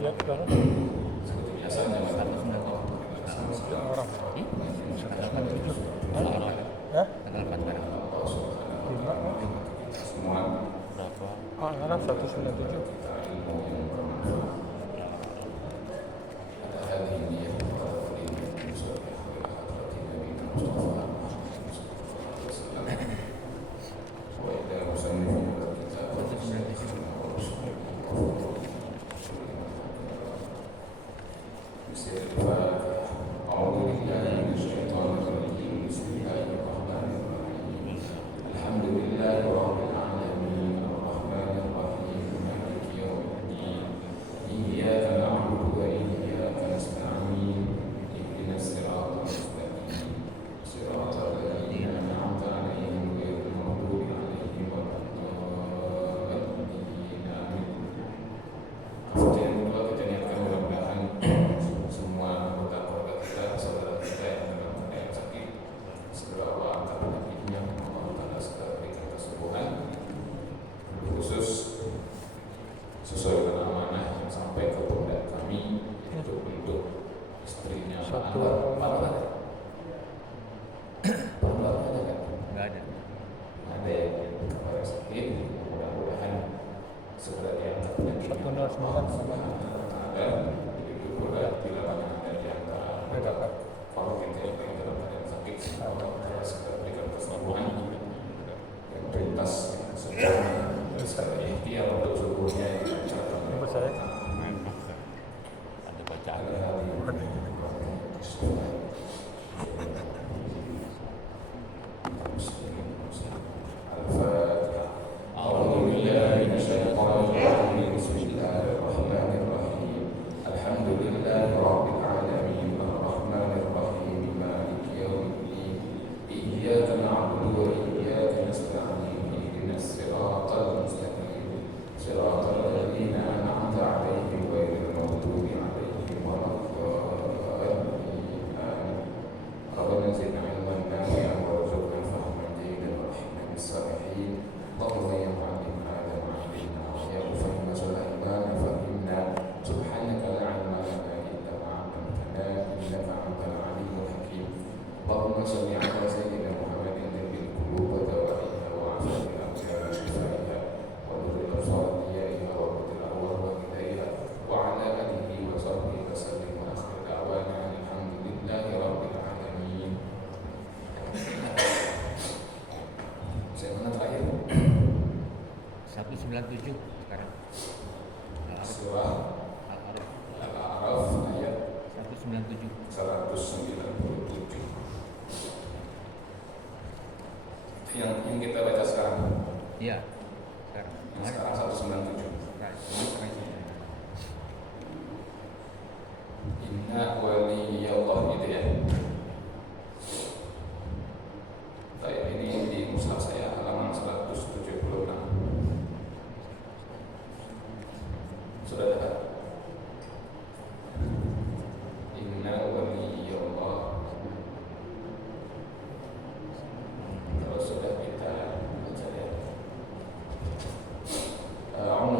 Lihat sekarang orang. Ya? Lima. Sekarang 197.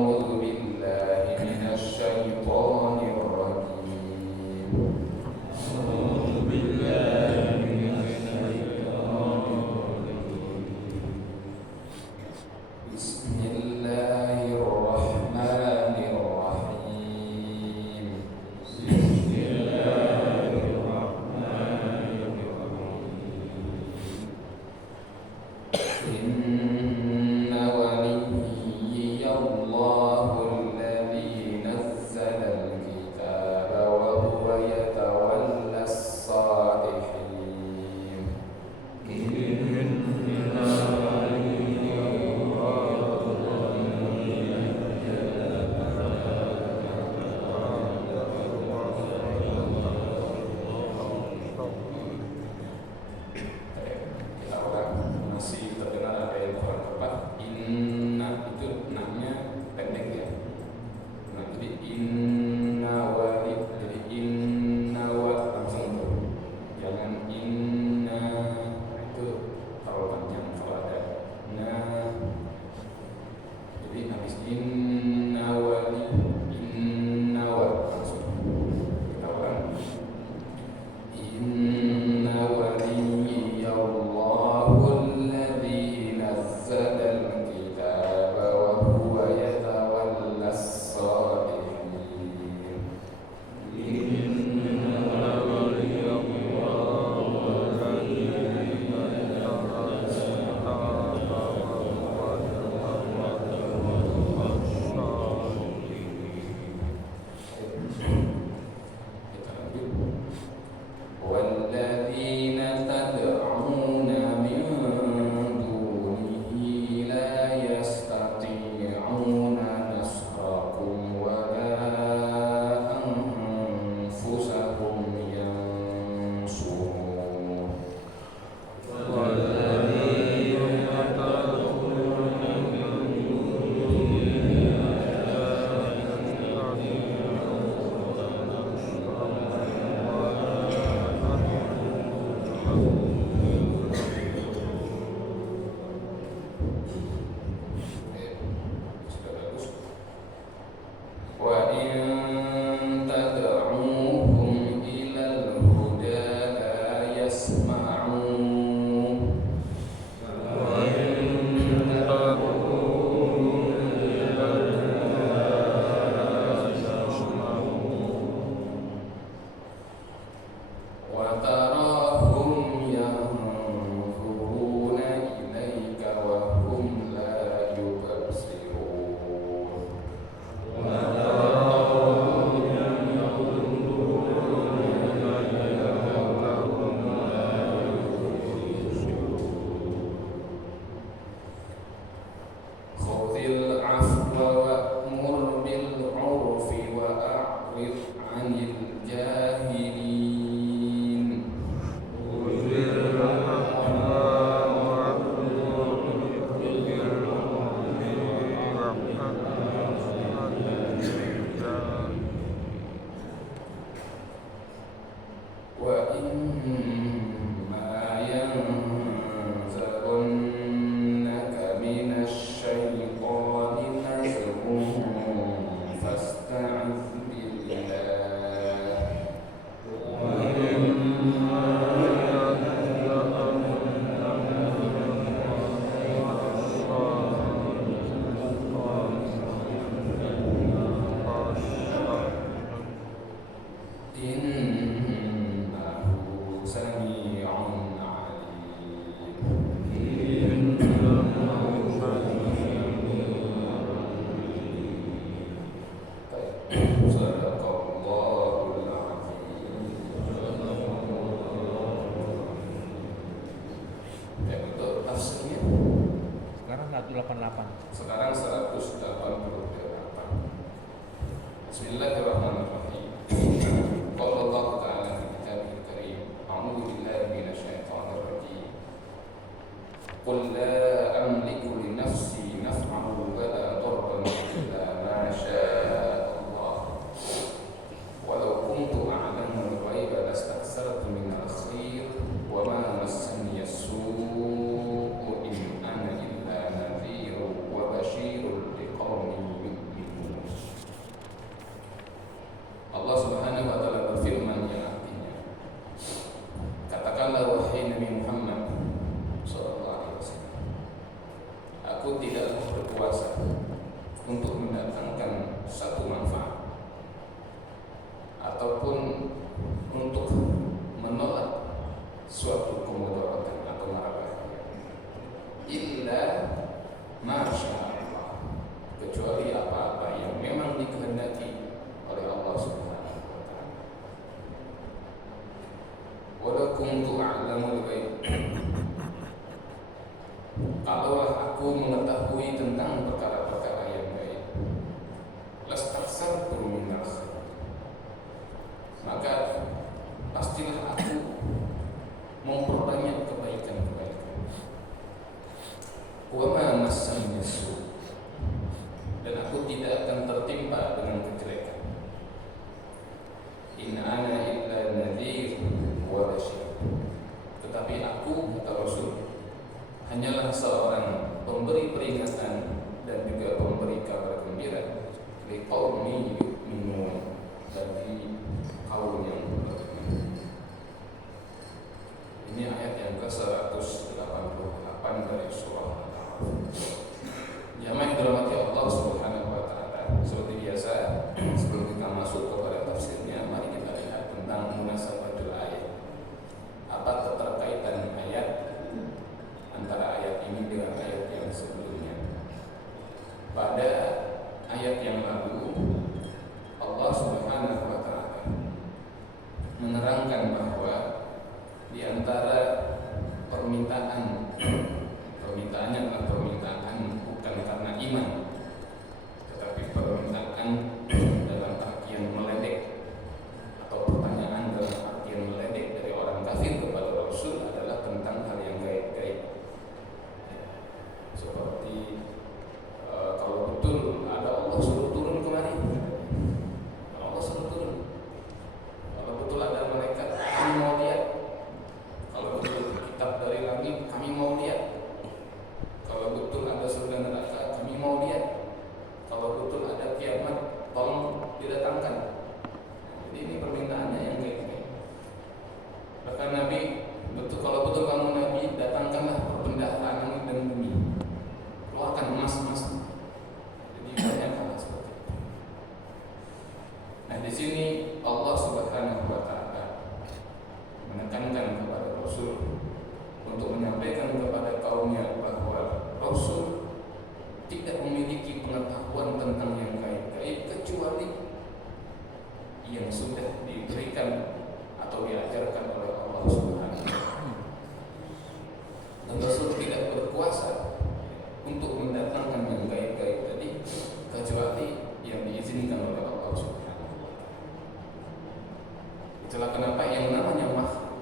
أعوذ بالله nafsinya. Sekarang 188. Sekarang 188. Bismillahirrahmanirrahim. Qala Allah Ta'ala fi kitabihil karim, a'udzu billahi minasyaitonir rajim. Qul la amliku li nafsi naf'an wa la darran illa ma syaa Allah. Walau kuntu a'lamul ghaiba lastakthartu minal khair wa ma massani as-su'u in ana illa nadhirun wa basyirun liqaumin yu'minun. Allah Subhanahu wa taala berfirman yang artinya, katakanlah wahai Nabi Muhammad sallallahu alaihi wasallam, aku tidaklah berkuasa untuk mendatangkan satu manfaat ataupun untuk menolak suatu kemudaratan atau mara bahaya, illa masya Allah, kecuali apa-apa yang memang dikehendaki oleh Allah Subhanahu wa taala. Walau kuntu a'lamul ghaib, kalaulah aku mengetahui tentang perkara-perkara yang gaib, lastaksartu minal khair, maka pastilah aku memperbanyak kebaikan-kebaikan. Wa ma massani as-su', dan aku tidak akan tertimpa dengan kejelekan. In ana illa nadhir wa basyir, tetapi aku, kata Rasul, hanyalah seorang pemberi peringatan dan juga pemberi kabar gembira liqaumin yu'minun, bagi kaum yang beriman. Ini ayat yang ke-188 dari surah Al-A'raf. Jamaah yang dirahmati Allah Subhanahu wa taala, seperti biasa sebelum kita masuk kepada tafsirnya, mari kita lihat tentang munasabatul ayat. Apa keterkaitan ayat antara ayat ini dengan ayat yang sebelumnya? Pada ayat yang lalu Allah Subhanahu wa taala menerangkan bahwa di antara permintaannya adalah permintaan bukan karena iman, tetapi permintaan dalam artian meledek, atau pertanyaan dalam artian meledek dari orang kafir kepada Rasul adalah tentang hal yang gaib-gaib. Seperti kalau betul ada Allah suruh turun kemari, Allah suruh turun. Kalau betul ada malaikat, kami mau lihat. Kalau betul kitab dari langit, kami mau lihat. Kalau betul ada surga neraka, kami mau lihat. Kalau betul ada kiamat, tolong didatangkan. Jadi ini permintaannya yang gaib-gaib. Bahkan Nabi, kalau betul kamu Nabi, datangkanlah perbendaharaan langit dan bumi, keluarkan emas-emas. Jadi banyak hal seperti itu. Nah, di sini Allah Subhanahu wa taala menekankan kepada Rasul untuk menyampaikan kepada kaumnya bahwa Rasul tidak memiliki pengetahuan tentang yang gaib-gaib kecuali yang sudah diberikan atau diajarkan oleh Allah Subhanahu wa taala. Dan Rasul tidak berkuasa untuk mendatangkan yang gaib-gaib tadi kecuali yang diizinkan oleh Allah Subhanahu wa taala. Itulah kenapa yang namanya makhluk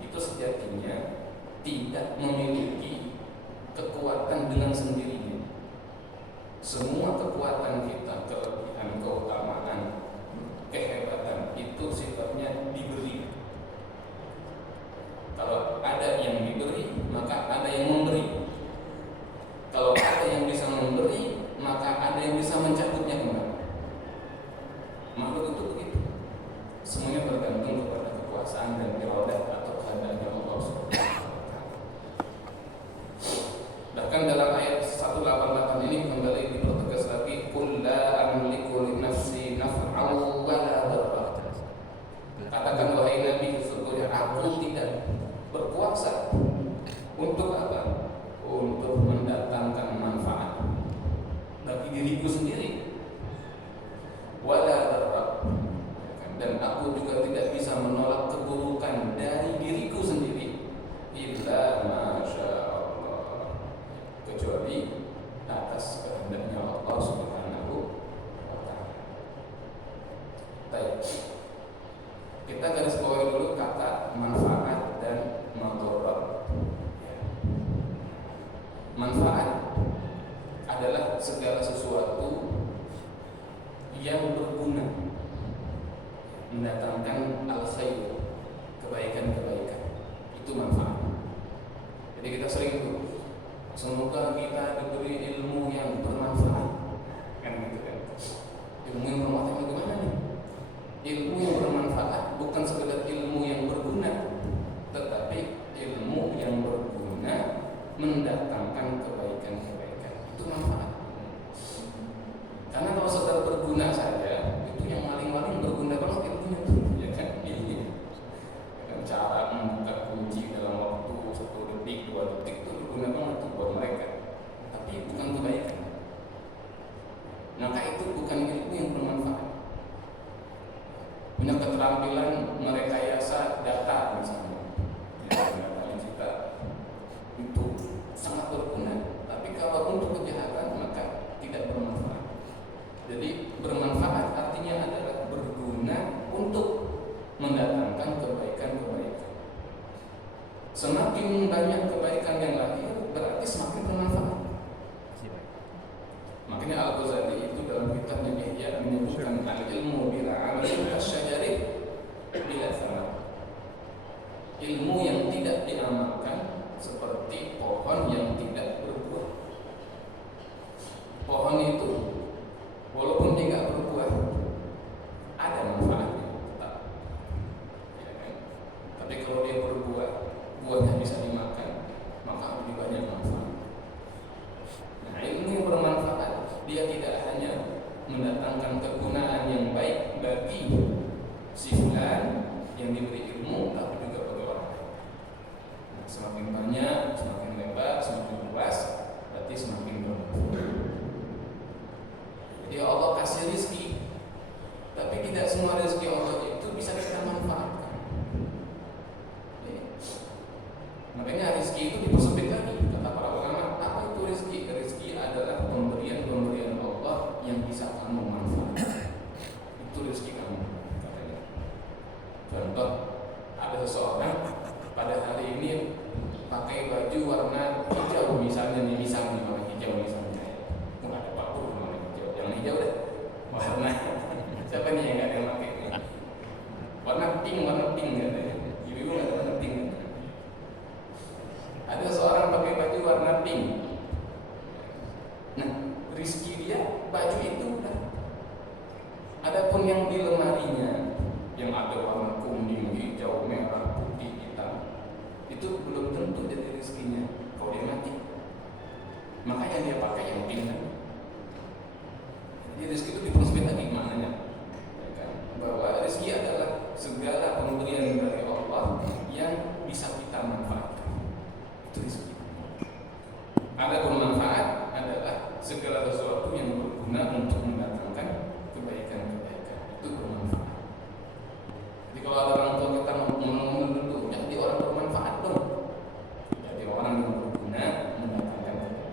itu sejatinya tidak memiliki kekuatan dengan sendirinya. Semua kekuatan kita, kelebihan, keutamaan, kehebatan itu sifatnya diberi. Kalau ada yang diberi, maka ada yang memberi. Kalau ada yang bisa memberi, maka ada yang bisa mencabutnya kembali. Makhluk itu begitu. Semuanya bergantung kepada kekuasaan dan iradah atau kehendaknya Allah Subhanahu wa taala. Bahkan dalam ayat 188 ini kembali dipertegas lagi, qul la amliku li nafsi naf'an wa la darra. Katakan wahai Manfaat adalah segala sesuatu yang berguna, mendatangkan al-khair, kebaikan-kebaikan. Itu manfaat. Jadi kita sering tuh, semoga kita diberi ilmu yang bermanfaat, kan gitu kan? Ilmu yang bermanfaat bagaimana nih? Ilmu yang bermanfaat bukan sekedar ilmu yang berguna, tetapi ilmu yang berguna mendatangkan kebaikan-kebaikan. Itu manfaat. Karena kalau sekedar berguna saja, itu yang maling-maling berguna banget ilmunya tuh, ya kan? Ini kan cara membuka kunci dalam waktu 1 detik, 2 detik itu berguna banget tuh buat mereka. Tapi bukan kebaikan. Maka itu bukan ilmu yang bermanfaat. Punya keterampilan merekayasa data misalnya, ya, data kita itu sangat berguna. Tapi kalau untuk kejahatan maka tidak bermanfaat. Jadi bermanfaat artinya adalah berguna untuk mendatangkan kebaikan-kebaikan. Semakin banyak kebaikan yang lahir berarti semakin bermanfaat. Makanya Al-Ghazali itu dalam kitabnya Ihya menyebutkan al-ilmu bila amal asyajari bila thamar. Ilmu yang tidak diamalkan seperti pohon yang tidak berbuah. Pohon itu walaupun dia nggak berbuah, ada manfaatnya tetap. Ya kan? Tapi kalau dia berbuah, buahnya bisa dimakan, maka lebih banyak manfaat. Nah, ilmu yang bermanfaat, dia tidak hanya mendatangkan kegunaan yang baik bagi si fulan yang diberi ilmu, tapi juga bagi orang lain. Nah, semakin banyak, semakin lebar, semakin luas, berarti semakin bermanfaat. Jadi Allah kasih rezeki, tapi tidak semua rezeki Allah itu bisa kita manfaatkan. Makanya rezeki itu dipersempit lagi. Kata para ulama, apa itu rezeki? Rezeki adalah pemberian-pemberian Allah yang bisa kamu manfaatkan. Itu rezeki kamu, katanya. Contoh, ada seseorang pada hari ini pakai baju warna hijau misalnya nih, warna hijau misalnya. Ada paku warna hijau, jangan hijau deh. Warna siapa nih yang nggak ada yang pakai? Warna pink nggak ada. Ibu nggak ada warna pink. Ada seorang pakai baju warna pink. Nah, rezeki dia baju itu udah. Adapun yang di lemarinya yang ada warna kuning, hijau, merah, putih, hitam, itu belum tentu jadi rezekinya kalau dia mati. Makanya dia pakai yang pink. Jadi rezeki itu dipersempit lagi maknanya, ya kan? Bahwa rezeki adalah segala pemberian dari Allah yang bisa kita manfaatkan. Itu rezeki. Adapun manfaat adalah segala sesuatu yang berguna untuk mendatangkan kebaikan-kebaikan. Itu bermanfaat. Jadi kalau ada orang tua kita ngomong dulu, jadi orang bermanfaat dong. Jadi orang yang berguna mendatangkan kebaikan.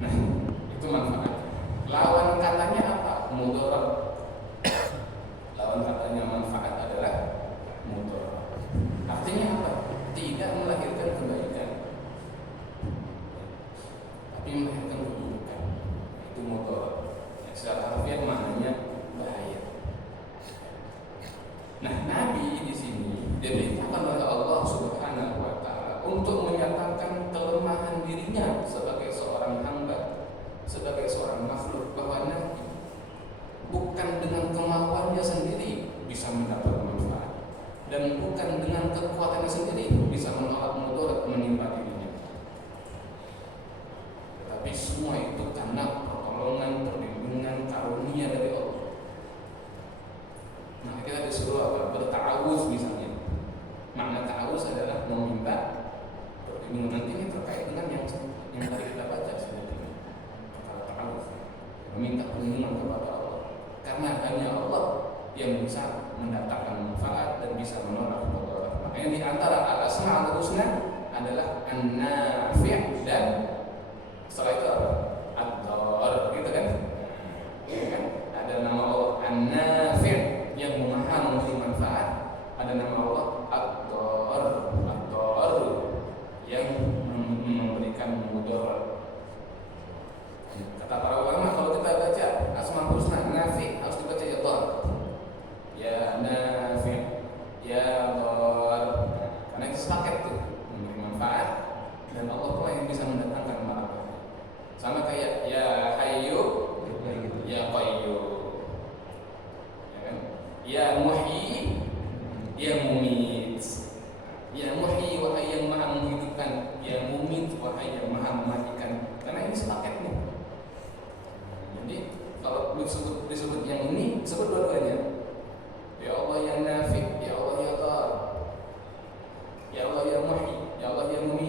Nah, itu manfaat. Lawan katanya apa? Mudarat. Lawan katanya manfaat adalah mudarat. Artinya apa? Tidak melahirkan kebaikan, tapi melahirkan keburukan. Itu mudarat. Secara harfiah maknanya bahaya. Nah, Nabi di sini diperintahkan oleh Allah Subhanahu wa Ta'ala untuk menyatakan kelemahan dirinya sebagai seorang hamba, sebagai seorang makhluk, bahwa Nabi bukan dengan kemampuannya sendiri bisa mendapat manfaat, dan bukan dengan kekuatannya sendiri bisa menolak mudarat menimpa dirinya. Tetapi semua itu karena pertolongan, perlindungan, karunia dari Allah. Nah, kita disuruh apa? Berta'awuz misalnya. Makna ta'awuz adalah meminta perlindungan. Nanti ini terkait dengan yang tadi kita baca sebelumnya. Kalau ta'awuz, meminta perlindungan kepada Allah. Karena hanya Allah yang bisa mendatangkan manfaat dan bisa menolak mudarat. Makanya di antara al-asma' al-husna adalah an-nafi' dan setelah itu apa? Ad-dar, gitu kan? Ya kan? Ada nama Allah an-nafi' yang maha memberi manfaat, ada nama Allah ad-dar yang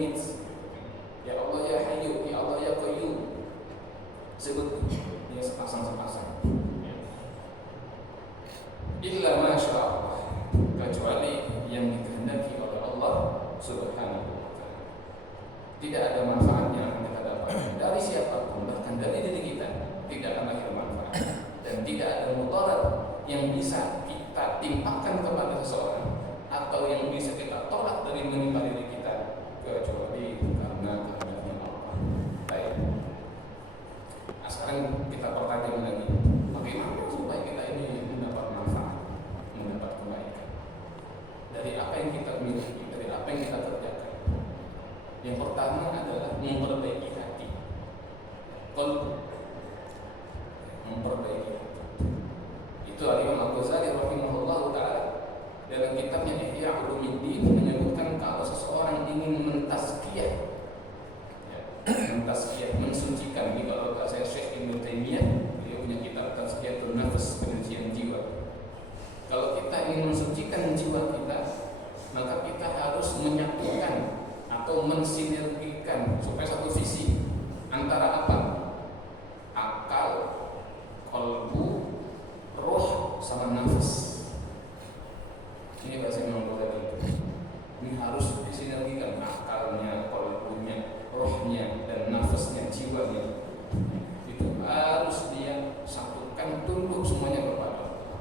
mumit. Ya Allah ya Hayyu, ya Allah ya Qayyum. Sebut dia sepasang-sepasang. Illa masya Allah, kecuali yang dikehendaki oleh Allah Subhanahu wa ta'ala. Tidak ada manfaatnya yang kita dapatkan dari siapapun, bahkan dari diri kita, tidak akan ada manfaat. Dan tidak ada mudarat yang bisa kita timpakan kepada seseorang atau yang bisa kita tolak dari menimpa diri kita, kecuali karena kehendaknya Allah. Baik. Nah, sekarang kita pertajam lagi, bagaimana supaya kita ini mendapat manfaat, mendapat kebaikan dari apa yang kita miliki, dari apa yang kita kerjakan. Yang pertama adalah memperbaiki hati, qalbu, memperbaiki hati. Itu Al-Imam Al-Ghazali rahimahullah ta'ala dalam kitabnya Ihya Ulumuddin menyebutkan kalau seseorang ingin mentazkiyah, mentazkiyah, mensucikan. Ini kalau saya Syekh Ibnu Taimiyah, beliau punya kitab Tazkiyatun Nafs, penyucian jiwa. Kalau kita ingin mensucikan jiwa kita, maka kita harus menyatukan atau mensinergikan supaya satu visi antara apa? Akal, qalbu, roh sama nafas. Ini bahasa Imam Ghazali. Ini harus disinergikan akalnya, qalbunya, rohnya dan nafasnya, jiwanya. Itu harus dia satukan, tunduk semuanya kepada Allah.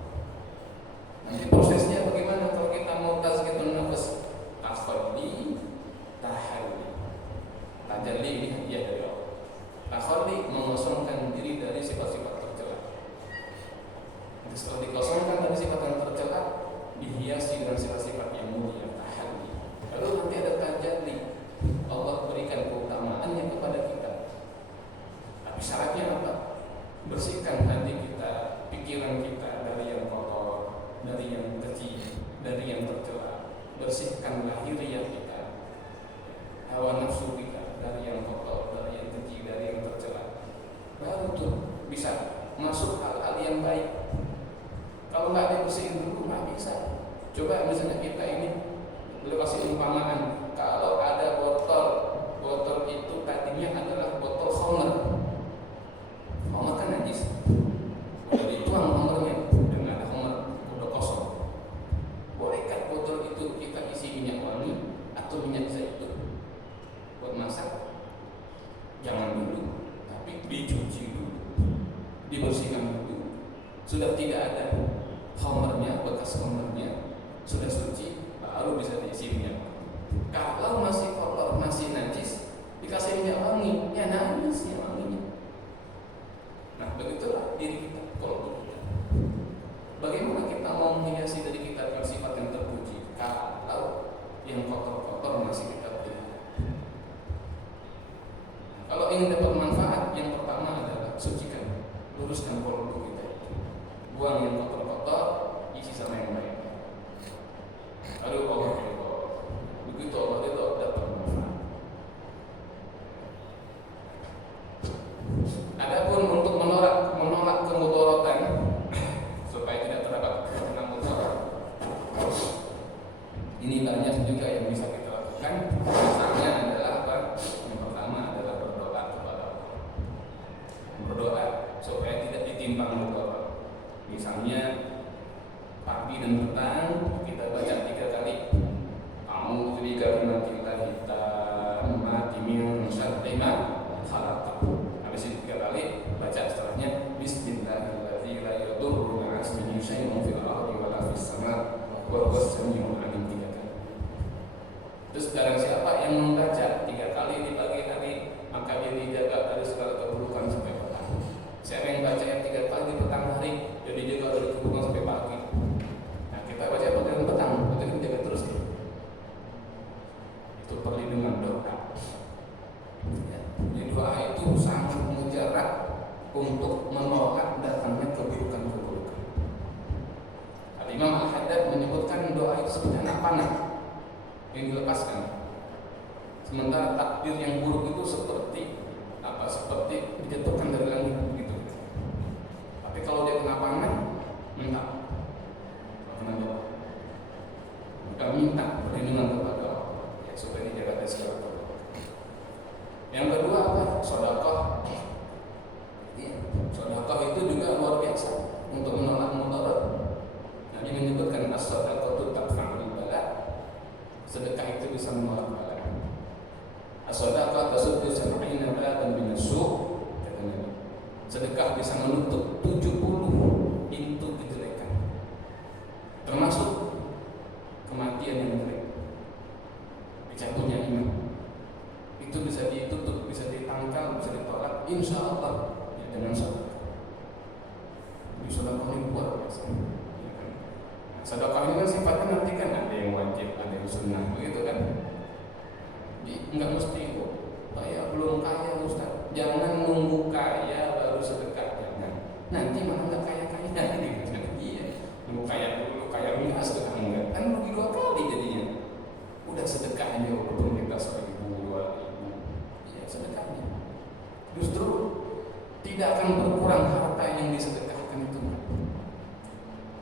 Nanti prosesnya bagaimana kalau kita mau tazkiyatun nafas? Tahalli, tahalli. Tajalli ini hadiah dari Allah. Tahalli mengosongkan diri dari sifat-sifat tercela. Setelah dikosongkan dari sifat yang tercela, dihiasi dengan sifat-sifat yang mulia, tahalli. Lalu nanti ada tajalli. Allah berikan keutamaannya kepada kita. Tapi syaratnya apa? Bersihkan hati kita, pikiran kita dari yang kotor, dari yang keji, dari yang tercela. Bersihkan lahiriah kita, hawa nafsu kita dari yang kotor, dari yang keji, dari yang tercela. Baru tuh bisa masuk hal-hal yang baik. Kalau nggak ada bersihin dulu nggak bisa. Coba misalnya kita ini, beliau kasih umpamaan, kalau ada botol itu tadinya adalah botol khamr. Khamr kan najis. Udah dituang khamrnya, udah nggak ada khamr, udah kosong. Bolehkah botol itu kita isi minyak wangi atau minyak zaitun buat masak? Jangan dulu, tapi dicuci dulu, dibersihkan dulu. Sudah tidak ada khamrnya, bekas khamrnya, sudah suci, baru bisa diisi minyak wangi. Kalau masih kotor, masih najis, dikasih minyak wangi, ya najis ya wanginya. Nah, begitulah diri kita, qalbu kita. Bagaimana kita mau menghiasi diri kita dengan sifat yang terpuji kalau yang kotor-kotor masih kita pelihara? Kalau ingin dapat manfaat, yang pertama adalah sucikan, luruskan qalbu kita. Buang yang kotor-kotor, isi sama yang baik. Lalu Allah ridho. Begitu Allah ridho, dapat manfaat. Adapun untuk menolak kemudaratan supaya tidak terdapat kena mudarat, ini banyak juga yang bisa kita lakukan. Misalnya adalah apa? Yang pertama adalah berdoa kepada Allah. Berdoa supaya tidak ditimbang mudarat. Misalnya pagi dan petang kita baca 3 kali. A'udzu bikalimatillahi tammati min syarri ma khalaq. Habis itu 3 kali baca setelahnya bismillahirrahmanirrahim la yadurru ma'a ismihi syai'un fil ardi wa la fis sama' wa huwas samiul alim 3 kali. Terus barang siapa yang membaca 3 kali di pagi hari, maka dia dijaga dari segala keburukan sampai petang. Siapa yang baca yang 3 kali di petang hari, dia dijaga dari keburukan sampai pagi. Nah, kita baca pagi dan petang, itu dijaga terus. Itu perlindungan doa. Ya, jadi doa itu sangat mujarab untuk menolak datangnya keburukan-keburukan. Al-Imam Al-Haddad menyebutkan doa itu seperti anak panah yang dilepaskan. Sementara takdir yang buruk itu seperti apa? Seperti dijatuhkan dari langit begitu. Tapi kalau dia kena panah, mentah. Kena doa. Maka minta perlindungan kepada Allah ya, supaya dijaga dari segala keburukan. bisa menutup 70 pintu kejelekan, termasuk kematian yang jelek, dicabutnya iman. Itu bisa ditutup, bisa ditangkal, bisa ditolak, insya Allah ya, dengan sedekah. Jadi sedekah ini luar biasa. Ya kan? Nah, sedekah ini kan sifatnya nanti kan ada yang wajib, ada yang sunnah, begitu kan? Jadi nggak mesti kok. Saya belum kaya Ustaz, jangan nunggu kaya baru sedekah, jangan. Nanti malah nggak kaya-kaya gitu. Iya, nunggu kaya dulu, kaya enggak sedekah enggak, kan rugi 2 kali jadinya. Udah sedekah aja walaupun kita 1.000, 2.000, ya sedekahnya. Justru tidak akan berkurang harta yang disedekahkan itu.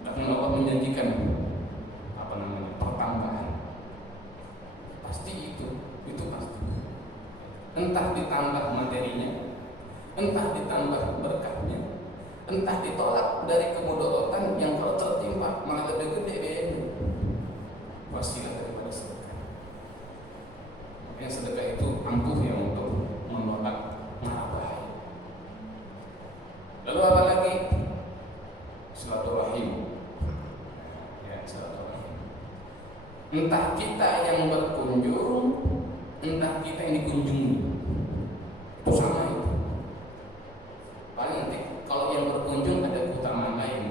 Dan Allah menjanjikan pertambahan. Pasti itu pasti. Entah ditambah materinya, entah ditambah berkahnya, entah ditolak dari kemudorotan yang kalau tertimpa malah lebih gede biayanya. Wasilah daripada sedekah. Makanya sedekah itu ampuh yang untuk menolak mara bahaya. Lalu apa lagi? Silaturahim. Ya, silaturahim. Entah kita yang berkunjung, entah kita yang dikunjungi, itu sama itu. Paling nanti kalau yang berkunjung ada keutamaan lain,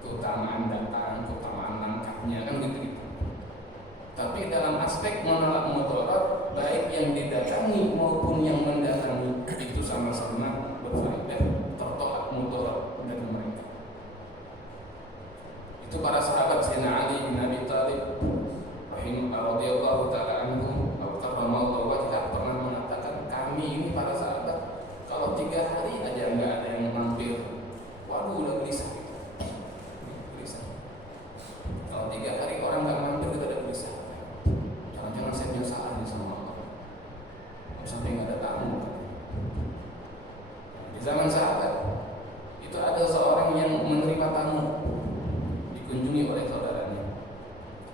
keutamaan datang, keutamaan langkahnya, kan gitu. Tapi dalam aspek menolak mudarat, baik yang didatangi maupun yang mendatangi itu sama-sama berfaedah, tertolak mudarat dari mereka. Itu para sahabat Sayyidina Ali bin Abi Thalib radhiyallahu ta'ala anhu karramallahu wajhah pernah mengatakan, kami ini para sahabat kalau 3 hari aja nggak ada yang mampir, waduh udah gelisah. Kalau 3 hari orang nggak mampir kita udah gelisah. Jangan-jangan saya punya salah nih sama Allah, sampai nggak ada tamu. Di zaman sahabat itu ada seorang yang menerima tamu, dikunjungi oleh saudaranya.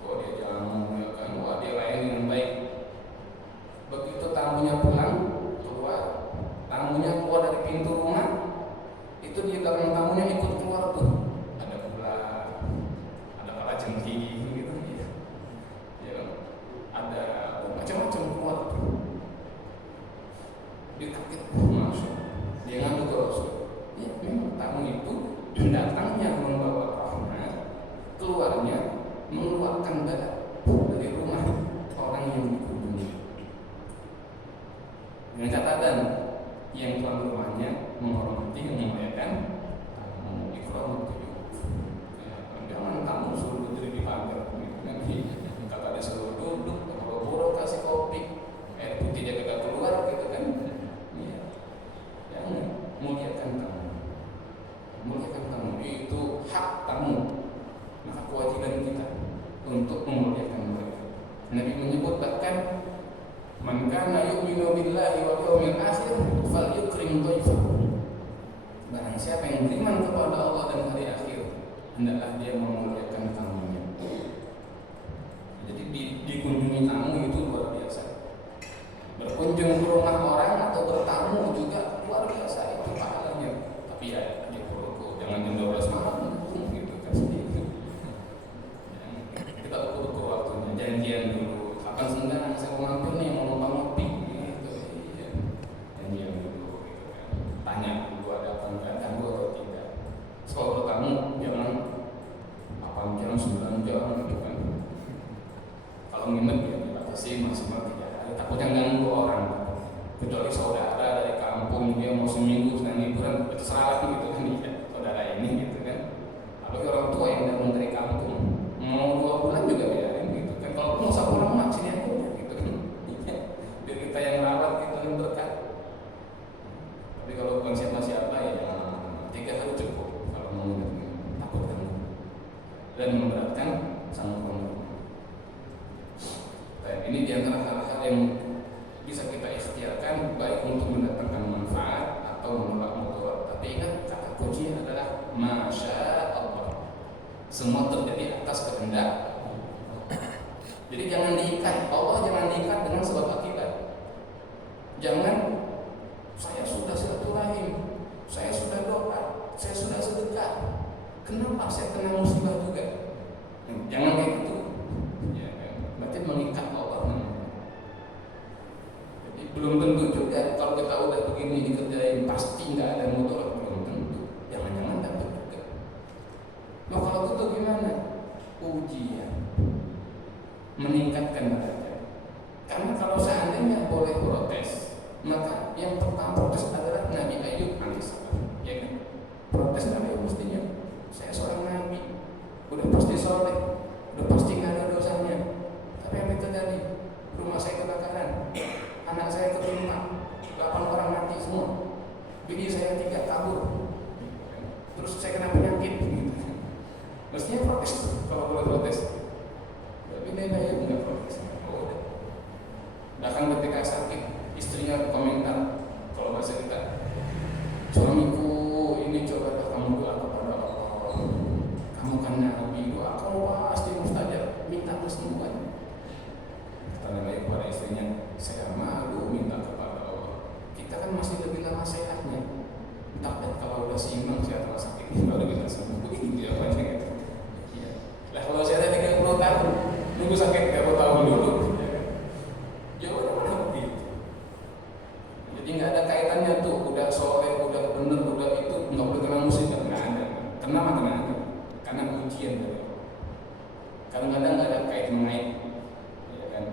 Oh dia jamu, ya kan? Wah dia layani dengan baik. Begitu tamunya pulang, tamunya keluar dari pintu rumah, itu di belakang tamunya ikut keluar tuh. Ada gula, ada kalajengking gitu ya, ada macam-macam keluar tuh. Dia kaget, masuk. Dia ngadu ke Rasul. Ya memang tamu itu datangnya membawa rahmat, keluarnya mengeluarkan darah dari rumah orang yang dikunjungi. Dengan catatan yang tuan rumahnya menghormati, memuliakan tamu, ikram itu. Jangan tamu suruh berdiri di pagar, nanti kata dia suruh duduk, kalau buruk kasih kopi, air putih dia kagak keluar gitu kan. Iya, jangan muliakan tamu, muliakan tamu itu hak tamu, maka kewajiban kita untuk memuliakan mereka. Nabi menyebut bahkan, man kana yu'minu billahi wal yawmil akhir falyukrim dhaifahu. Barang siapa yang beriman kepada Allah dan hari akhir, hendaklah dia memuliakan tamunya. Jadi dikunjungi tamu itu luar biasa. Berkunjung ke rumah orang atau bertamu juga luar biasa itu pahalanya. Tapi ya di purwokerto jangan jam 12 malam gitu kan sedih. Kita ukur waktunya, janjian dulu. Kapan senggang saya mau mampir nih, mau numpang ngopi gitu. Iya. Janjian dulu gitu kan. Tanya dulu ada apa enggak, ganggu atau tidak. Kalau bertamu jangan 8 jam, 9 jam gitu kan. Kalau nginep ya dibatasi maksimal 3 hari. Takutnya ganggu orang. Kecuali saudara dari kampung, dia mau seminggu senang liburan, terserah gitu kan dia, saudara ini gitu kan. Apalagi orang tua yang datang dari kampung, mau 2 bulan juga biarin gitu kan. Kalau mau 1 bulan mak sini aja gitu kan. Biar kita yang rawat gitu yang berkat. Tapi kalau bukan siapa-siapa ya jangan 3 hari cukup kalau mau takut kan dan memberatkan sang penghuni. Ini diantara hal-hal yang bisa kita ikhtiarkan baik untuk Belum tentu juga kalau kita udah begini dikerjain pasti nggak ada mudarat, belum tentu. Jangan-jangan dapat juga. Loh kalau itu gimana? Ujian, meningkatkan derajat. Karena kalau seandainya boleh protes, maka yang pertama protes adalah Nabi Ayub alaihissalam, ya kan? Protes Nabi Ayub mestinya, saya seorang nabi, udah pasti soleh, udah pasti nggak ada dosanya, tapi yang terjadi, rumah saya kebakaran, anak saya ketimpa, 8 orang mati semua, bini saya 3 kabur, terus saya kena penyakit, gitu. Mestinya protes kalau boleh protes. Tapi Nabi Ayub nggak protes. Oh, udah. Bahkan ketika sakit, istrinya komentar, kalau bahasa kita, suamiku ini coba kamu doa kepada Allah, kamu kan nabi, doa kamu pasti mustajab, minta kesembuhan. Kata Nabi kepada istrinya, saya malu minta kepada Allah, kita kan masih lebih lama sehatnya, tapi kalau udah seimbang sehat sama sakit baru bisa sembuh. Ini apa aja gitu. Nah kalau saya 30 tahun nunggu sakit 30 tahun dulu, jawabannya mana begitu? Jadi nggak ada kaitannya tuh, udah soleh, udah bener, udah itu nggak boleh kena musibah, nggak ada. Kenapa kena ada? Karena ujian dari Allah. Kadang-kadang nggak ada kait mengait, ya kan?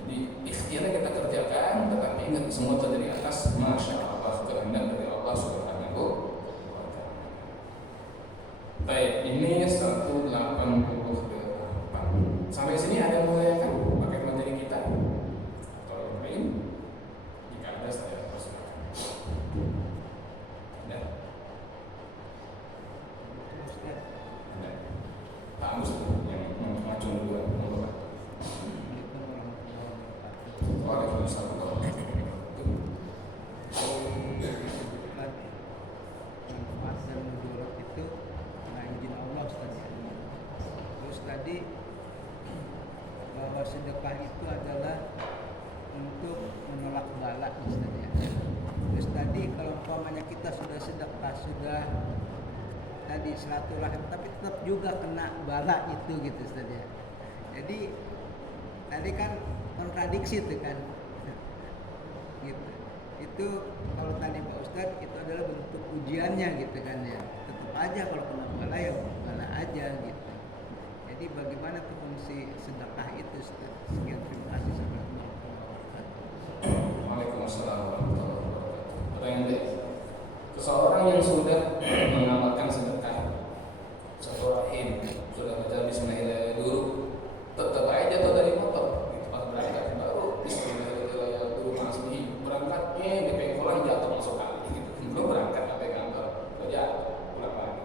Jadi ikhtiarnya kita kerjakan, tetapi ingat semua terjadi atas masya Allah, kehendak dari Allah Subhanahu wa Ta'ala. Baik, ini 188. Sampai sini ada yang menanyakan pakai materi kita? Atau lain? Jika ada saya persilakan. Ada? Ada. Pak Agus yang mengacung duluan, Pak. Waalaikumsalam warahmatullahi wabarakatuh. Manfaat dan mudarat itu nah izin Allah Ustaz. Terus tadi bahwa sedekah itu adalah untuk menolak bala Ustaz ya. Terus tadi kalau umpamanya kita sudah sedekah, sudah tadi silaturahim, tapi tetap juga kena bala itu gitu Ustaz ya. Jadi tadi kan kontradiksi itu kan. Gitu. Itu kalau tadi Pak Ustadz itu adalah bentuk ujiannya gitu kan ya. Tetap aja kalau kena bala ya bala aja gitu. Jadi bagaimana tuh fungsi sedekah itu Ustaz? Sekian terima kasih. Assalamualaikum warahmatullahi wabarakatuh. Waalaikumsalam warahmatullahi wabarakatuh. Pertanyaan deh. Seseorang yang sudah mengamalkan sedekah, silaturahim, sudah baca bismillah dulu, tetap aja jatuh dari motor. Gitu, pas berangkat baru bismillah dulu masih berangkatnya di pengkolan jatuh masuk kali. Gitu. Belum berangkat sampai kantor, jatuh pulang lagi,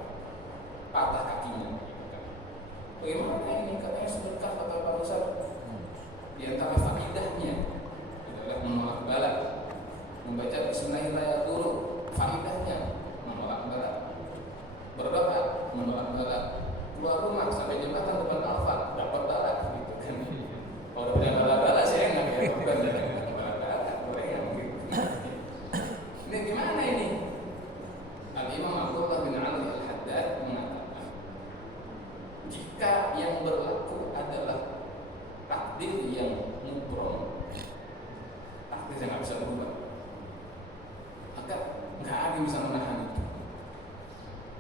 patah kakinya. Gitu kan. Bagaimana ini katanya sedekah kata Pak Ustaz? Di antara faedahnya adalah menolak bala. Membaca bismillah dulu, faedahnya menolak bala. Berdoa menolak bala. Keluar rumah sampai jembatan depan Alfa dapat bala gitu kan. Kalau punya bala-bala saya nggak kayak korban dan bala-bala boleh ya mungkin. Ini gimana ini? Al-Imam Abdullah bin Ali Al-Haddad mengatakan, jika yang berlaku adalah takdir yang mubrom, takdir yang nggak bisa berubah, maka nggak ada yang bisa menahan itu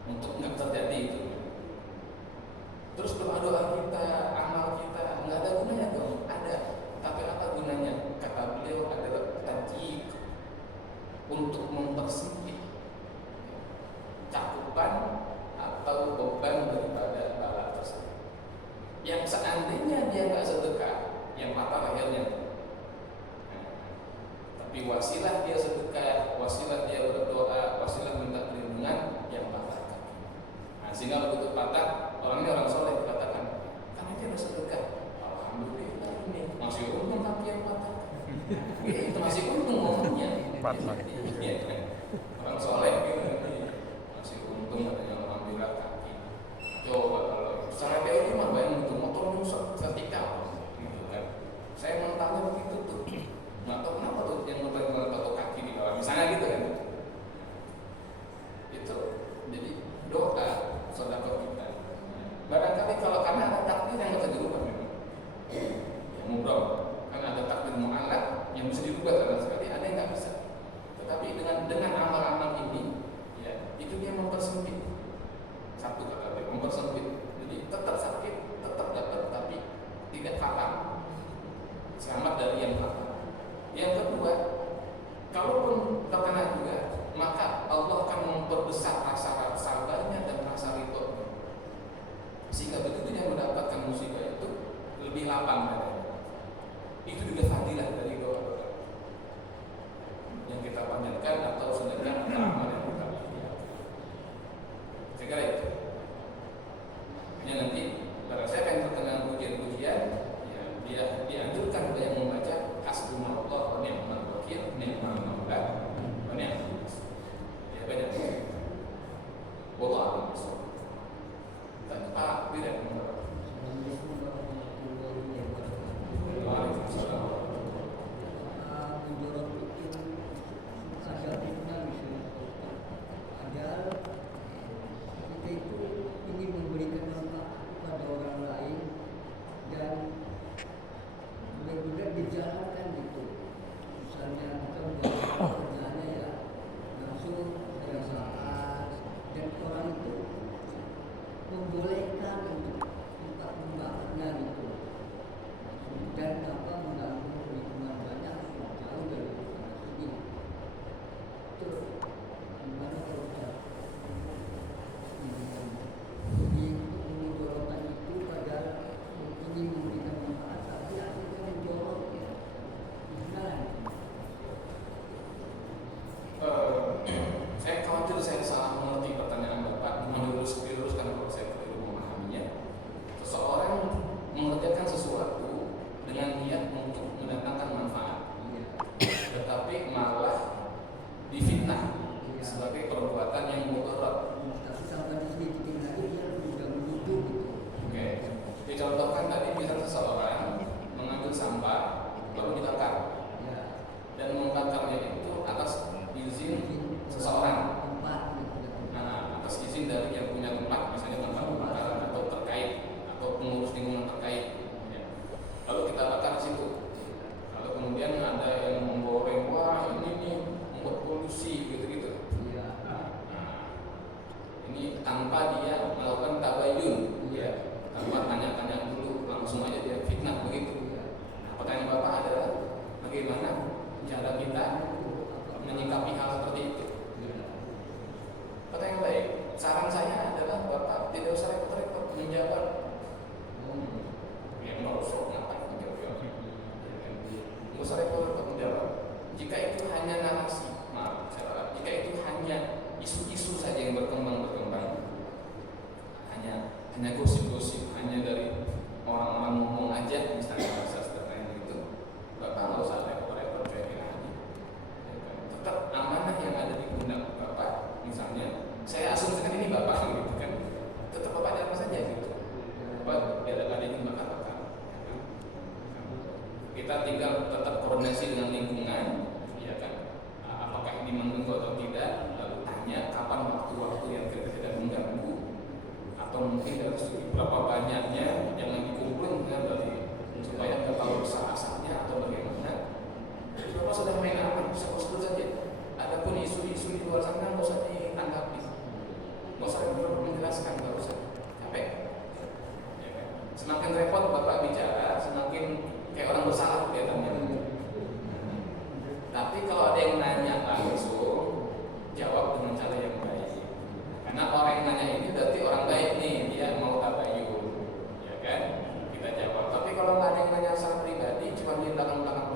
untuk nggak terjadi itu. Terus doa-doa kita, amal kita nggak ada gunanya dong? Ada, tapi apa gunanya? Kata beliau adalah tajik, untuk mempersempit cakupan atau beban daripada bala tersebut. Yang seandainya dia nggak sedekah, yang patah lehernya, tapi wasilah dia sedekah, wasilah dia berdoa, wasilah minta perlindungan, yang patah kaki. Nah, sehingga begitu patah, orangnya orang soleh dikatakan, karena dia ada sedekah, alhamdulillah ini masih untung kaki yang patah. Ya, itu masih untung ngomongnya. Ya, orang soleh gitu, masih untung adanya alhamdulillah kaki. Coba kalau secara teori mah bayang itu motor rusak ketika, gitu kan. Saya mentalnya begitu tuh. Nggak tahu kenapa tuh yang ngetok kaki di bawah, misalnya gitu kan. Itu jadi doa sedekah kita. Barangkali kalau karena ada takdir yang nggak bisa dirubah memang. Ya mubrom, kan ada takdir mu'allaq yang bisa dirubah sama sekali, ada yang nggak bisa. Tetapi dengan amal-amal ini, ya itu dia mempersempit. Satu kata dia mempersempit. Jadi tetap sakit, tetap dapat, tapi tidak fatal. Selamat dari yang fatal. Yang kedua, kalaupun terkena juga, maka Allah akan memperbesar rasa sabarnya dan rasa ridho, sehingga begitu dia mendapatkan musibah itu lebih lapang badannya. Itu juga fadilah dari doa yang kita panjatkan atau sedekah atau amal yang kita lakukan. Saya kira itu. Ya, nanti pada saya akan terkena pujian-pujian, ya, dia dianjurkan untuk yang membaca hasbunallah wa ni'mal wakil, ni'mal maula wa ni'mal nasir. Ya banyak. Wallahu a'lam. Pak Bidan. Assalamualaikum warahmatullahi wabarakatuh. Waalaikumsalam. Menjorok bikin ada fitnah misalnya, padahal kita itu ingin memberikan manfaat kepada orang lain dan benar-benar dijalankan gitu. Misalnya kita menjalankan kerjaannya ya langsung pada saat, dan orang itu membolehkan untuk tempat membakarnya gitu, dan tanpa mengganggu lingkungan banyak jauh dari tempat ini. Itu gimana kalau kita menjorokkan itu padahal ingin memberikan manfaat, tapi akhirnya menjorok ya. Gimana? Saya khawatir saya salah mengerti pertanyaan Bapak. Diluruskan kalau saya keliru memahaminya. Seseorang mengerjakan sesuatu dengan niat untuk mendatangkan manfaat, tetapi malah difitnah sebagai perbuatan yang mudarat. Tapi sampai di sini lagi dia sudah menuju gitu. Oke. Dicontohkan tadi misalnya seseorang mengambil sampah lalu dibakar, Ya. dan membakarnya itu atas izin seseorang. Nah, atas izin dari yang punya tempat, misalnya tempat pembakaran atau terkait atau pengurus lingkungan terkait. Ya. Lalu kita bakar di situ. Lalu kemudian ada yang menggoreng, wah ini nih membuat polusi gitu-gitu. Nah, ini tanpa dia melakukan tabayun, ya, tanpa tanya-tanya dulu, langsung aja dia fitnah begitu. Nah, pertanyaan Bapak adalah bagaimana cara kita menyikapi hal seperti itu? Pertanyaan baik. Saran saya adalah Bapak tidak usah repot-repot menjawab. Ya, nggak usah ngapain menjawab. Nggak usah repot-repot menjawab. Jika itu hanya narasi, maaf, jika itu hanya isu-isu saja yang berkembang, hanya gosip-gosip, hanya dari orang-orang ngomong aja, misalnya bahasa sederhana gitu, Bapak nggak usah repot-repot cuekin aja. Tetap amanah yang ada di pundak Bapak. Misalnya, saya asumsikan ini Bapak gitu kan, tetap Bapak jalan saja gitu. Bapak tidak ada yang bakar-bakar. Kita tinggal tetap koordinasi dengan lingkungan, ya kan? Apakah ini mengganggu atau tidak? Lalu tanya kapan waktu-waktu yang tidak mengganggu, atau mungkin dari segi berapa banyaknya, jangan dikumpulin kan, dari supaya nggak tahu rasa-rasanya atau bagaimana. Bapak sudah main aman, bisa sebut saja. Adapun isu-isu di luar sana nggak usah ditanggapi, nggak usah menjelaskan, nggak usah capek. Ya kan? Semakin repot Bapak bicara, semakin kayak orang bersalah kelihatannya. Tapi kalau ada yang nanya langsung, jawab dengan cara yang baik. Karena orang yang nanya ini berarti orang baik nih, dia mau tabayun, ya kan? Kita jawab. Tapi kalau nggak ada yang nanya secara pribadi, cuma di belakang-belakang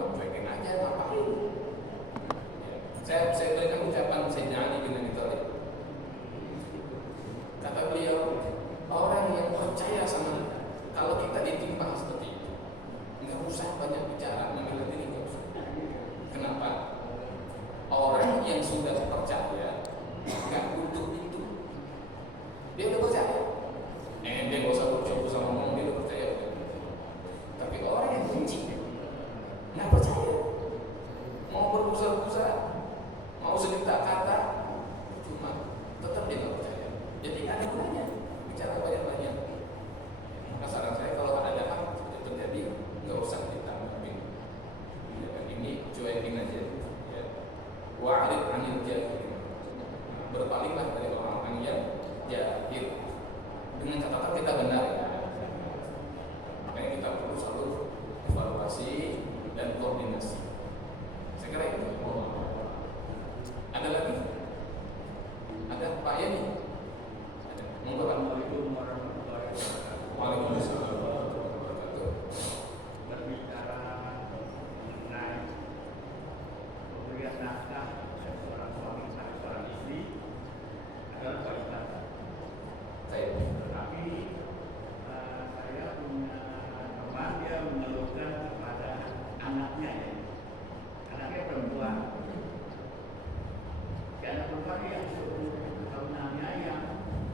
cuekin aja. Ya. Wa'rid 'anil jahilin. Berpalinglah dari orang-orang yang jahil. Dengan catatan kita benar ya. Makanya kita perlu selalu evaluasi dan koordinasi. Saya kira itu. Ada lagi? Ada Pak Yani? Ada. Monggo Pak. Assalamualaikum warahmatullahi wabarakatuh. Waalaikumsalam warahmatullahi wabarakatuh. Berbicara mengenai pemberian nafkah seorang suami terhadap seorang istri adalah kewajiban. Baik. Tetapi saya punya teman, dia mengeluhkan kepada anaknya ya. Anaknya perempuan. Anak perempuan yang tahunannya yang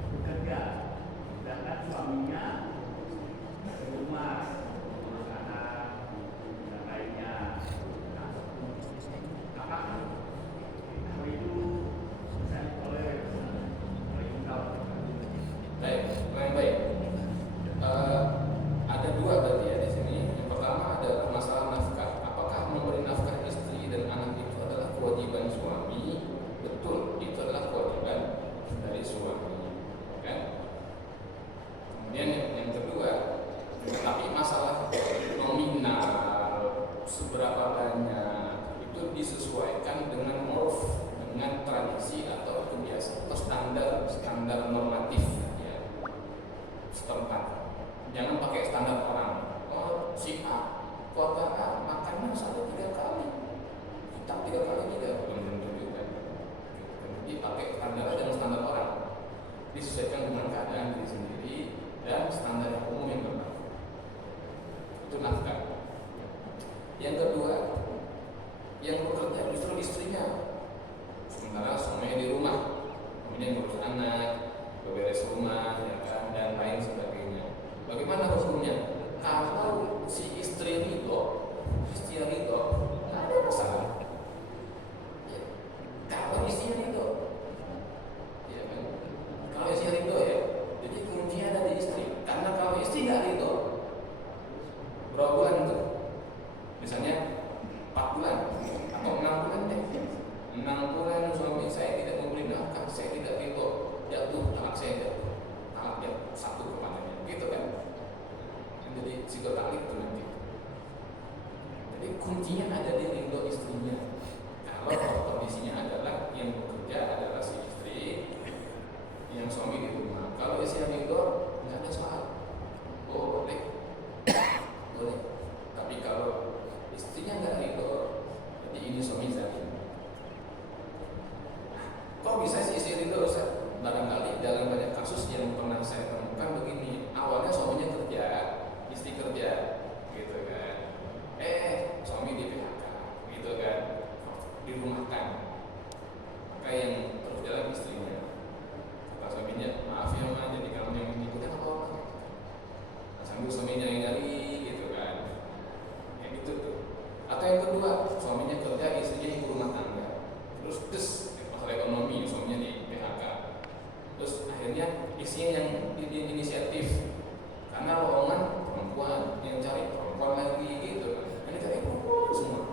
bekerja, sedangkan suaminya di rumah mengurus anak dan lainnya. Apakah hal itu bisa ditolerir oleh kita? Baik, baik. Ada dua tadi ya di sini. Yang pertama adalah masalah nafkah. Apakah memberi nafkah istri dan anak itu adalah kewajiban suami? Betul, itu adalah kewajiban dari suami. Kan? Kemudian yang kedua, tapi masalah nominal seberapa banyak itu disesuaikan dengan urf, dengan tradisi atau kebiasaan atau standar normatif ya, setempat. Jangan pakai standar orang. Oh, si A, keluarga A makannya 1-3 kali, kita 3 kali tidak belum tentu juga. Jadi pakai standar dan standar orang, disesuaikan dengan keadaan diri sendiri dan standar yang umum yang berlaku. Itu nafkah. Yang kedua, yang bekerja justru istrinya, sementara suaminya di rumah, kemudian ngurus anak, beberes rumah, ya kan, dan lain sebagainya. Bagaimana hukumnya? Kalau si istri ridho, nggak ada masalah. Ya. Kalau istrinya ridho, ya kan? Kalau istrinya ridho ya, jadi kuncinya ada di istri. Karena kalau istri nggak ridho, berapa bulan itu? Misalnya 4 bulan atau 6 bulan deh. 6 bulan suami saya tidak memberi nafkah, saya tidak ridho, jatuh talak saya jatuh, talak dia satu kepadanya, gitu kan? Jadi psikotalik itu nanti. Jadi kuncinya ada di ridho istrinya. Kalau kondisinya adalah yang bekerja adalah si istri, yang suami di rumah. Kalau istri ridho nggak ada soal. Oh boleh, boleh. Tapi kalau istrinya nggak ridho, jadi ini suami zalim. Kok bisa sih istri ridho? Barangkali dalam banyak kasus yang pernah saya temukan begini, awalnya suaminya kerja, istri kerja, gitu kan. Suami di PHK, gitu kan, dirumahkan. Maka yang terus jalan istrinya. Kata suaminya, maaf ya ma, jadi kamu yang ini udah apa-apa. Nah, sambil suaminya yang nyari, gitu kan. Kayak gitu tuh. Atau yang kedua, suaminya kerja, istrinya ibu rumah tangga. Terus masalah ekonomi, suaminya di PHK. Terus akhirnya istrinya yang inisiatif. Karena lowongan perempuan, yang cari perempuan lagi gitu kan. Ini cari perempuan semua.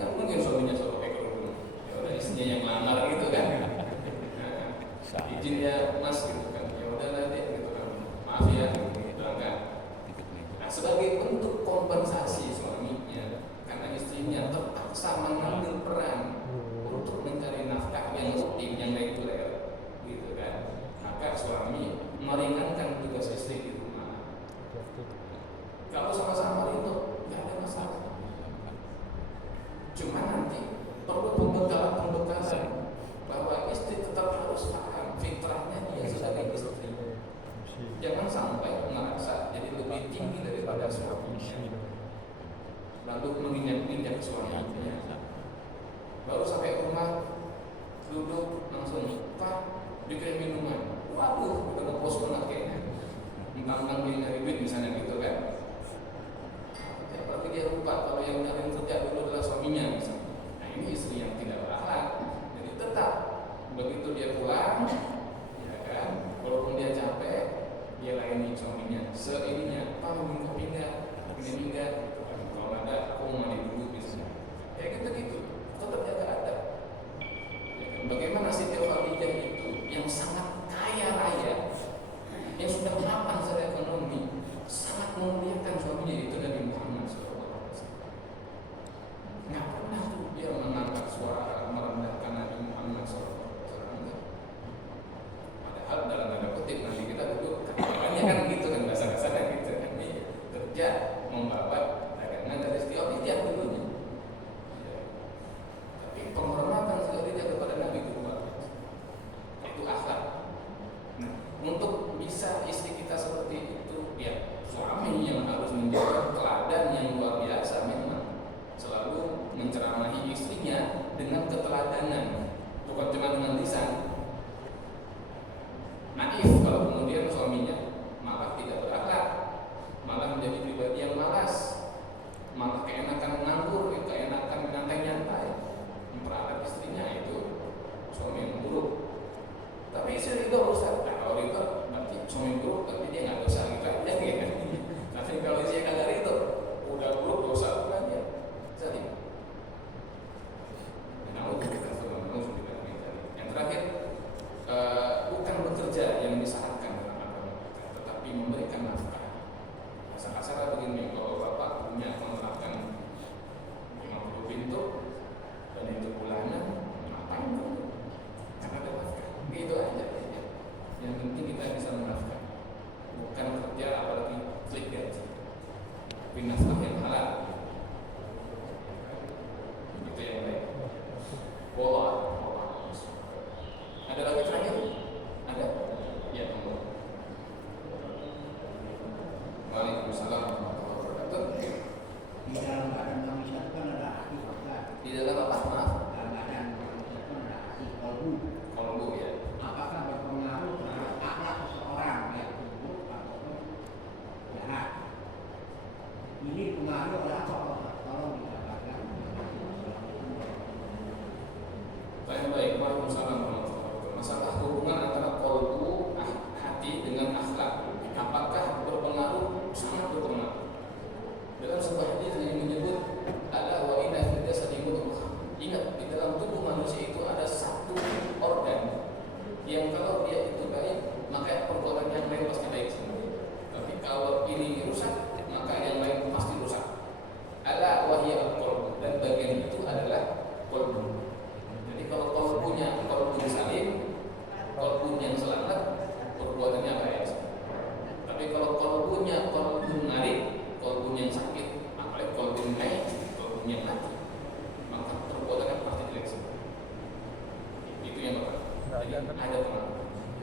Nggak mungkin suaminya suruh pakai kerudung. Ya udah istrinya yang lamar gitu kan. Nah, izinnya mas gitu kan. Ya udahlah deh gitu kan. Maaf ya, berangkat. Nah, sebagai bentuk kompensasi suaminya karena istrinya terpaksa mengambil peran untuk mencari nafkah yang rutin, yang reguler, gitu kan. Maka suami meringankan tugas istri di rumah. Kalau sama-sama itu nggak ada masalah. Cuma nanti perlu pembekalan bahwa istri tetap harus paham fitrahnya dia sebagai istri. Jangan sampai merasa jadi lebih tinggi daripada suaminya, lalu menginjak suaminya. Baru sampai rumah, duduk langsung, Pak, bikin minuman. Waduh, udah ngepost banget kayaknya. Mentang-mentang dia nyari duit misalnya gitu kan. Ya, berarti dia lupa kalau yang nyari kerja dulu adalah suaminya misalnya. Nah ini istri yang tidak berakhlak. Jadi tetap begitu dia pulang, ya kan, walaupun dia capek, dia layani suaminya. Seininya, Pak mau minum kopi nggak? Ini enggak. Kalau ada, aku mau mandi dulu misalnya. Bagaimana Siti Khadijah itu yang sangat kaya raya, yang sudah mapan secara ekonomi, sangat memuliakan suaminya itu Nabi Muhammad SAW. Nggak pernah tuh dia mengangkat suara merendahkan Nabi Muhammad SAW. Padahal dalam tanda kutip nanti kita dulu katanya kan gitu kan, bahasa-bahasa gitu kan, dia kerja membawa dagangan dari Siti Khadijah dulunya. Ya. Tapi penghormatan Siti Khadijah kepada Nabi itu luar biasa. Itu akhlak. Nah, untuk bisa istri kita seperti itu, ya suami yang harus menjadi teladan yang luar biasa memang, selalu menceramahi istrinya dengan keteladanan, bukan cuma dengan lisan. Naif kalau kemudian suaminya malah tidak berakhlak, malah menjadi pribadi yang malas, malah keenakan nganggur, keenakan nyantai-nyantai, memperalat istrinya, itu suami yang buruk. Tapi istri itu urusan, kalau itu berarti suami buruk, tapi dia nggak dosa gitu aja gitu. Tapi kalau istri kagak itu udah buruk dosa bukan dia. Jadi, yang terakhir, bukan bekerja yang disarankan dalam agama kita, tetapi memberikan nafkah. Kasar-kasar begini, kalau bapak punya kontrakan 50 pintu dan itu bulanan, ngapain tuh? Karena ada nafkah. Gitu aja ya. Yang penting kita bisa menafkah, bukan kerja apalagi klik gaji, tapi nafkah yang halal. Itu yang baik. Wallah. Ada lagi terakhir? Ada? Ya, tunggu. Waalaikumsalam warahmatullahi wabarakatuh. Di dalam badan manusia itu kan ada hati, Di dalam apa? Maaf. dalam badan manusia itu ada hati, kalbu. Kolbu ya. Apakah berpengaruh terhadap akhlak seseorang yang buruk ataupun jahat? Ini pengaruh oleh apa? Tolong dikatakan. Baik. Waalaikumsalam warahmatullahi wabarakatuh. Masalah hubungan antara kolbu hati dengan akhlak, apakah berpengaruh? Sangat berpengaruh. Dalam sebuah hadis yang menyebut ala wa inna fil jasadi mudghah. Ingat, di dalam tubuh manusia itu ada satu organ yang kalau dia itu baik, maka perbuatan yang lain pasti baik semua. Tapi kalau ini rusak, maka yang lain pasti rusak. Ala wa hiya al-qalb, dan bagian itu adalah qalbu. Jadi kalau qalbunya qalbu salim, qalbu yang selamat, perbuatannya baik. Tapi kalau qalbunya qalbu ngarik, qalbu yang sakit, apalagi qalbu baik, qalbu yang mati, maka perbuatannya pasti jelek semua. Itu yang pertama. Jadi ada pengaruh.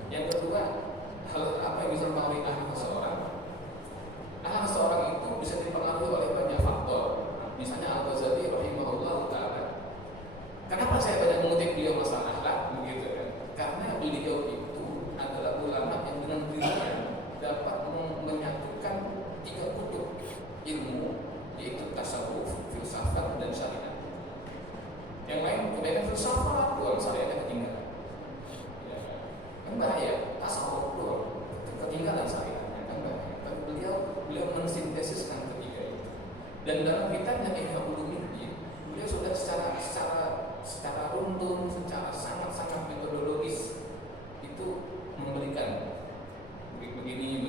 Yang kedua, hal apa yang bisa mempengaruhi akhlak seseorang? Akhlak seseorang itu bisa dipengaruhi oleh banyak faktor. Misalnya Al-Ghazali rahimahullah ta'ala. Kenapa saya banyak mengutip beliau masalah akhlak begitu kan? Karena beliau itu adalah ulama yang dengan dirinya dapat menyatukan 3 kutub ilmu, yaitu tasawuf, filsafat, dan syariat. Yang lain kebanyakan filsafat doang, syariatnya ketinggalan. Ya, kan bahaya, tasawuf doang ketinggalan syariatnya, kan bahaya. Tapi beliau mensintesiskan ketiga itu. Dan dalam kitabnya Ihya Ulumuddin, beliau sudah secara runtun, secara sangat-sangat metodologis itu memberikan begini.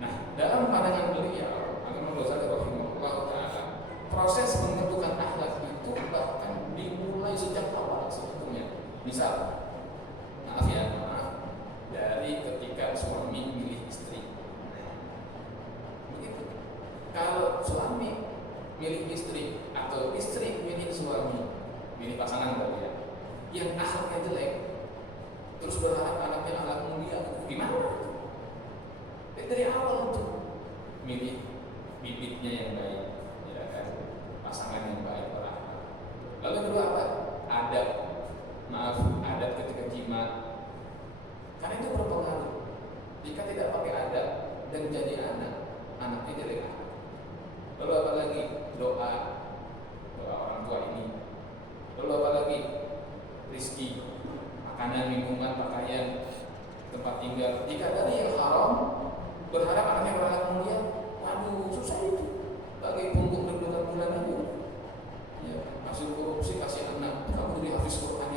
Nah, dalam pandangan beliau, Imam Ghazali rahimahullah ta'ala, proses pembentukan akhlak itu bahkan dimulai sejak awal sebetulnya. Misal, maaf, dari ketika suami milih istri. Begitu. Kalau suami milih istri atau istri milih suami, milih pasangan berarti ya, yang akhlaknya jelek, terus berharap anaknya anak mulia, gimana? Dari awal tuh milih bibitnya yang baik, ya kan, pasangan yang baik berakhlak. Lalu kedua apa? Adat ketika jima, karena itu berpengaruh. Jika tidak pakai adat dan jadi anaknya jelek. Lalu apa lagi? Doa orang tua ini. Lalu apa lagi? Rizki, makanan, minuman, pakaian, tempat tinggal. Jika dari yang haram, berharap anaknya berakhlak mulia, waduh susah itu. Bagi punggung berbulan-bulan itu, ya, kasih korupsi, kasih anak, kamu jadi hafiz Quran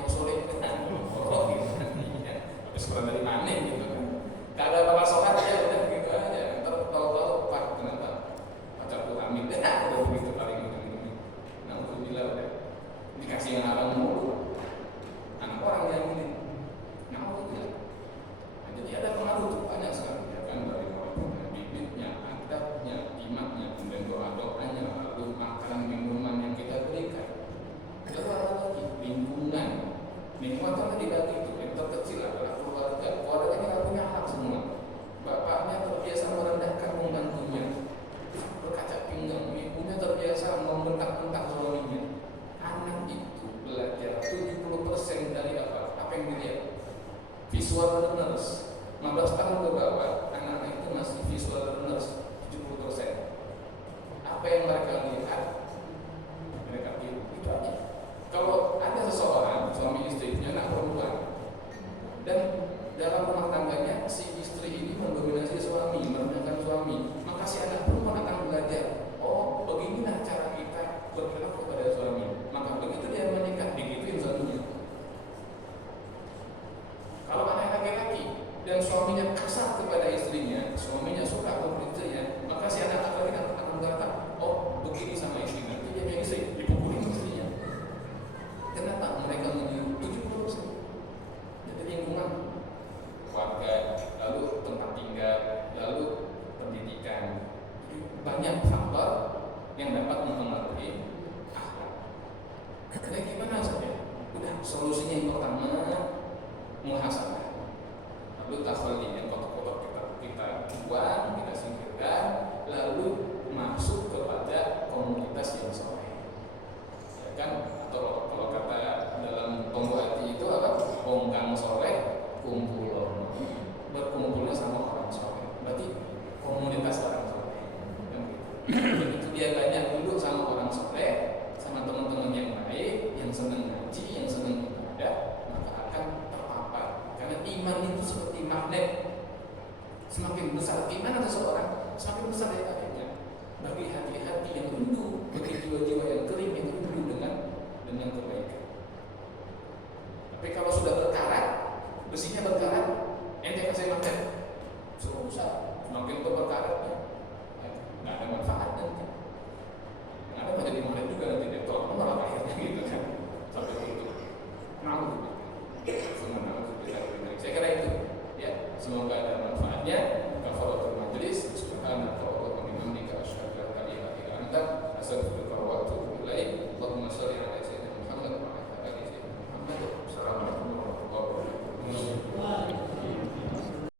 muhasabah.